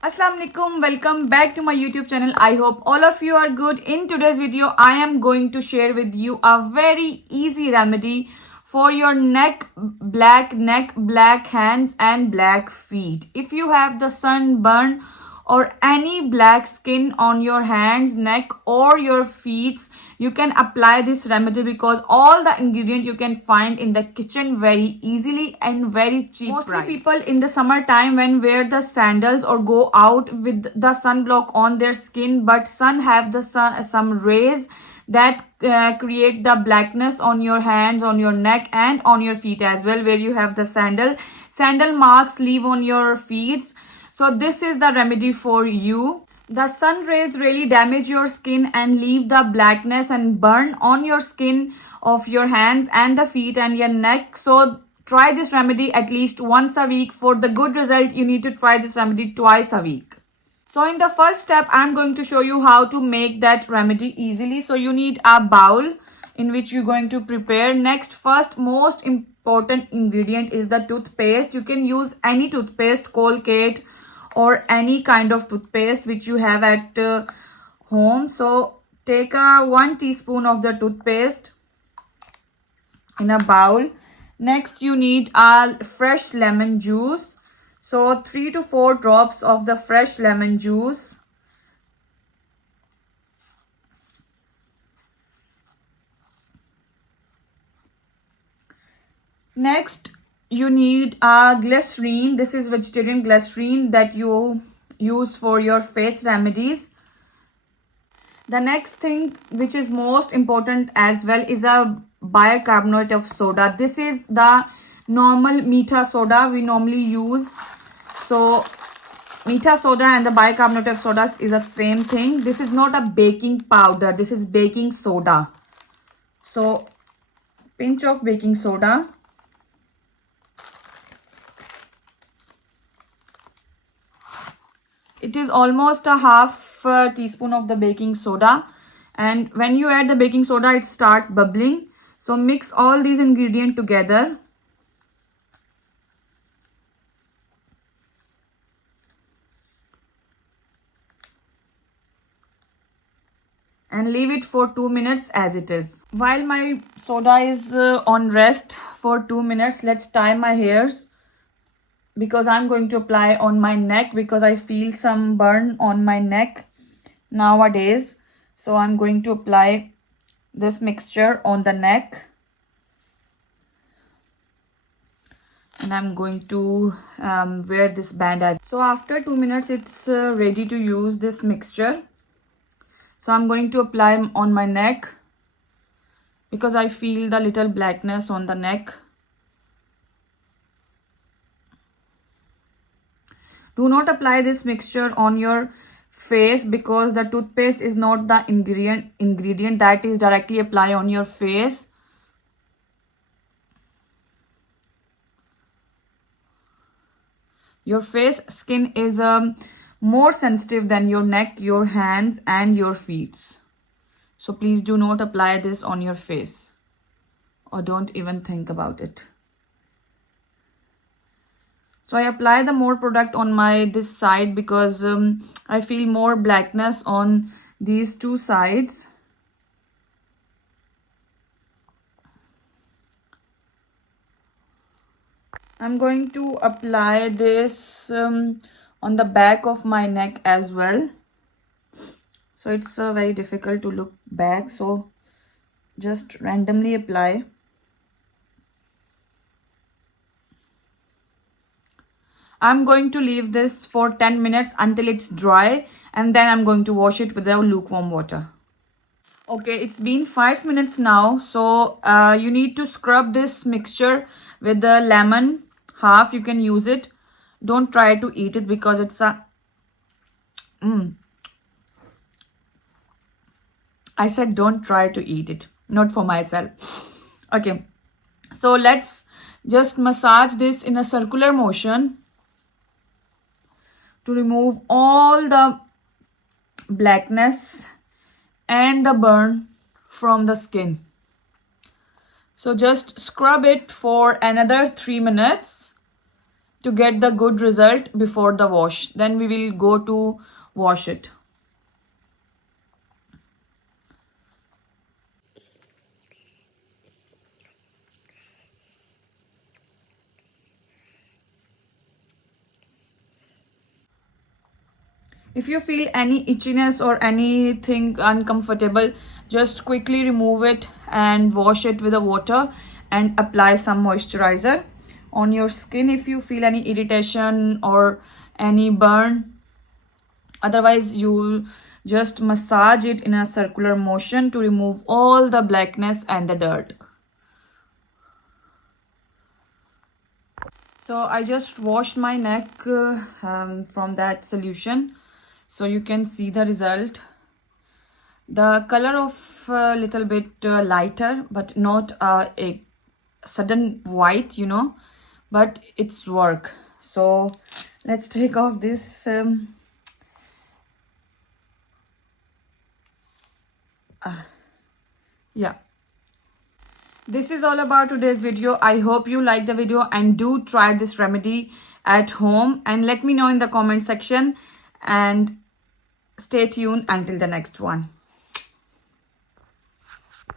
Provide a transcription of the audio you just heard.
Assalamu alaikum, welcome back to my YouTube channel. I hope all of you are good. In today's video, I am going to share with you a very easy remedy for your neck, black hands and black feet. If you have the sunburn or any black skin on your hands, neck or your feet, you can apply this remedy because all the ingredient you can find in the kitchen very easily and very cheap. Mostly people in the summertime when wear the sandals or go out with the sunblock on their skin, but sun have the some rays that create the blackness on your hands, on your neck and on your feet as well, where you have the sandal marks leave on your feet. So this is the remedy for you. The sun rays really damage your skin and leave the blackness and burn on your skin of your hands and the feet and your neck. So try this remedy at least once a week. For the good result, you need to try this remedy twice a week. So in the first step, I'm going to show you how to make that remedy easily. So you need a bowl in which you're going to prepare. Next, first most important ingredient is the toothpaste. You can use any toothpaste, Colgate or any kind of toothpaste which you have at home. So take a 1 teaspoon of the toothpaste in a bowl. Next, you need a fresh lemon juice. So 3 to 4 drops of the fresh lemon juice. Next, you need a glycerine. This is vegetarian glycerine that you use for your face remedies. The next thing, which is most important as well, is a bicarbonate of soda. This is the normal meetha soda we normally use. So meetha soda and the bicarbonate of soda is the same thing. This is not a baking powder. This is baking soda. So pinch of baking soda. It is almost a half teaspoon of the baking soda, and when you add the baking soda it starts bubbling. So mix all these ingredients together. And leave it for 2 minutes as it is. While my soda is on rest for 2 minutes, let's tie my hairs, because I'm going to apply on my neck because I feel some burn on my neck nowadays. So I'm going to apply this mixture on the neck, and I'm going to wear this band as. So after 2 minutes it's ready to use this mixture. So I'm going to apply on my neck because I feel the little blackness on the neck. Do not apply this mixture on your face because the toothpaste is not the ingredient that is directly apply on your face. Your face skin is more sensitive than your neck, your hands and your feet. So please do not apply this on your face, or don't even think about it. So I apply the more product on my this side because I feel more blackness on these two sides. I'm going to apply this on the back of my neck as well. So it's very difficult to look back, so just randomly apply. I'm going to leave this for 10 minutes until it's dry, and then I'm going to wash it with the lukewarm water. Okay, it's been 5 minutes now. So you need to scrub this mixture with the lemon half. You can use it. Don't try to eat it because it's a I said don't try to eat it, not for myself. Okay, so let's just massage this in a circular motion to remove all the blackness and the burn from the skin. So just scrub it for another 3 minutes to get the good result before the wash. Then we will go to wash it. If you feel any itchiness or anything uncomfortable, just quickly remove it and wash it with the water and apply some moisturizer on your skin if you feel any irritation or any burn. Otherwise, you just massage it in a circular motion to remove all the blackness and the dirt. So I just washed my neck from that solution, so you can see the result. The color of a little bit lighter, but not a sudden white, you know, but it's work. So let's take off this yeah, this is all about today's video. I hope you like the video and do try this remedy at home and let me know in the comment section, and stay tuned until the next one.